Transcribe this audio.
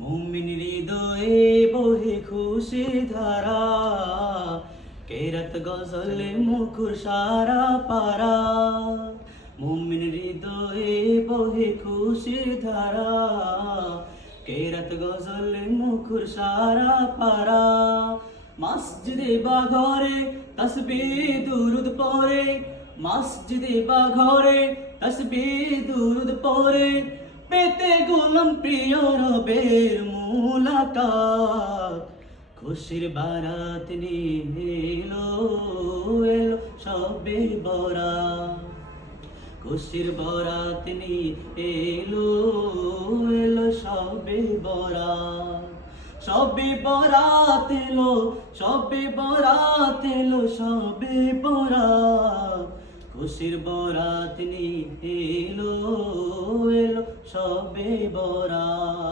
মুমিন হৃদয়ে বহে খুশি ধারা, কেরাত গজলে মুখর সারা পারা। মুমিন হৃদয়ে বহে খুশি ধারা, কেরাত গজলে মুখর সারা পারা। মসজিদে বা ঘরে তসবিহ দুরুদ পড়ে, মসজিদে বা ঘরে তসবিহ দুরুদ পড়ে, পেতে গোলাম প্রিয় রবের মুলাকাত। খুশির বারাত নিয়ে এলো এলো সবে বরাত, খুশির বরাত নিয়ে এলো এলো সবে বরাত। সবে বরাত এলো, সবে বরাত এলো সবে বরাত, খুশির বরাত নিয়ে এলো এলো সবে বরাত।